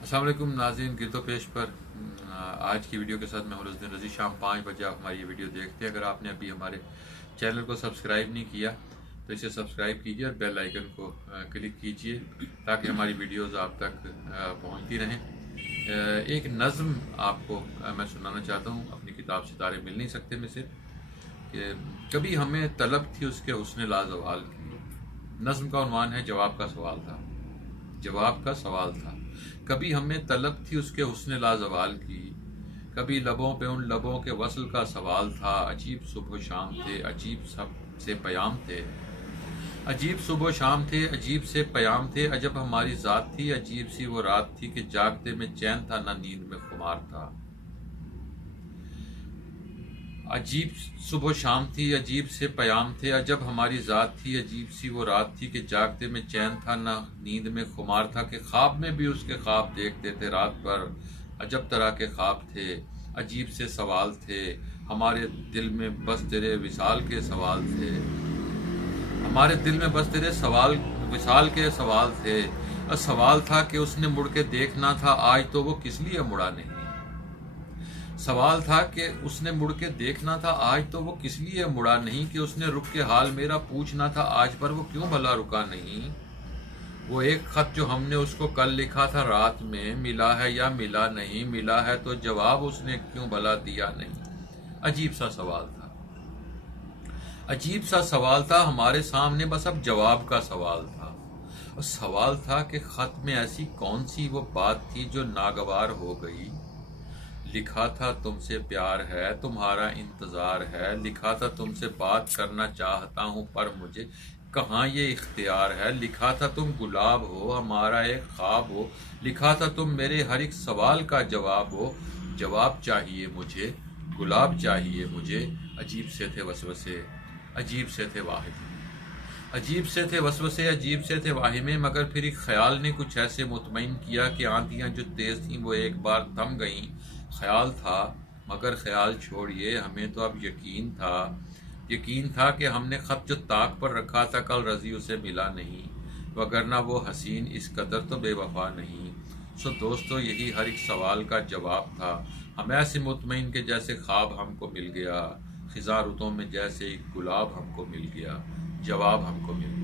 अस्सलाम वालेकुम नाज़रीन, गिरदो पेश पर आज की वीडियो के साथ मैं हूँ रज़ी। शाम 5 बजे आप हमारी ये वीडियो देखते हैं। अगर आपने अभी हमारे चैनल को सब्सक्राइब नहीं किया तो इसे सब्सक्राइब कीजिए और बेल आइकन को क्लिक कीजिए ताकि हमारी वीडियोस आप तक पहुंचती रहें। एक नज़म आपको मैं सुनाना चाहता हूँ अपनी किताब सितारे मिल नहीं सकते में से कि कभी हमें तलब थी उसके हुस्न लाजवाल की। नज़म का उन्वान है जवाब का सवाल था। जवाब का सवाल था। कभी हमें तलब थी उसके हुस्न लाजवाल की, कभी लबों पे उन लबों के वसल का सवाल था। अजीब सुबह शाम थे, अजीब सब से प्याम थे। अजीब सुबह शाम थे, अजीब से प्याम थे। अजब हमारी जात थी, अजीब सी वो रात थी कि जागते में चैन था ना नींद में खुमार था। अजीब सुबह शाम थी, अजीब से प्याम थे। अजब हमारी जात थी, अजीब सी वो रात थी कि जागते में चैन था ना नींद में खुमार था। कि ख्वाब में भी उसके ख्वाब देखते थे रात भर, अजब तरह के ख्वाब थे। अजीब से सवाल थे, हमारे दिल में बस तेरे विसाल के सवाल थे। हमारे दिल में बस तेरे सवाल विसाल के सवाल थे। और सवाल था कि उसने मुड़ के देखना था, आज तो वो किस लिए मुड़ा नहीं। सवाल था कि उसने मुड़ के देखना था, आज तो वो किस लिए मुड़ा नहीं। कि उसने रुक के हाल मेरा पूछना था, आज पर वो क्यों भला रुका नहीं। वो एक खत जो हमने उसको कल लिखा था रात में, मिला है या मिला नहीं। मिला है तो जवाब उसने क्यों भला दिया नहीं। अजीब सा सवाल था, अजीब सा सवाल था हमारे सामने, बस अब जवाब का सवाल था। और सवाल था कि खत में ऐसी कौन सी वो बात थी जो नागवार हो गई। लिखा था तुमसे प्यार है, तुम्हारा इंतजार है। लिखा था तुमसे बात करना चाहता हूँ पर मुझे कहाँ ये इख्तियार है। लिखा था तुम गुलाब हो, हमारा एक ख्वाब हो। लिखा था तुम मेरे हर एक सवाल का जवाब हो। जवाब चाहिए मुझे, गुलाब चाहिए मुझे। अजीब से थे वसवसे, अजीब से थे वाहिद, अजीब से थे वसवसे, अजीब से थे वाहिमे। मगर फिर एक ख्याल ने कुछ ऐसे मुतमईन किया कि आंधियां जो तेज थीं वो एक बार थम गईं। ख्याल था मगर ख्याल छोड़िए, हमें तो अब यकीन था। यकीन था कि हमने खत जो ताक पर रखा था कल रजी उसे मिला नहीं। वगरना वो हसीन इस कदर तो बेवफा नहीं। सो दोस्तों, यही हर एक सवाल का जवाब था। हम ऐसे मुतमईन के जैसे ख्वाब हमको मिल गया। खिजा रुतों में जैसे एक गुलाब हमको मिल गया। जवाब हमको मिल गया।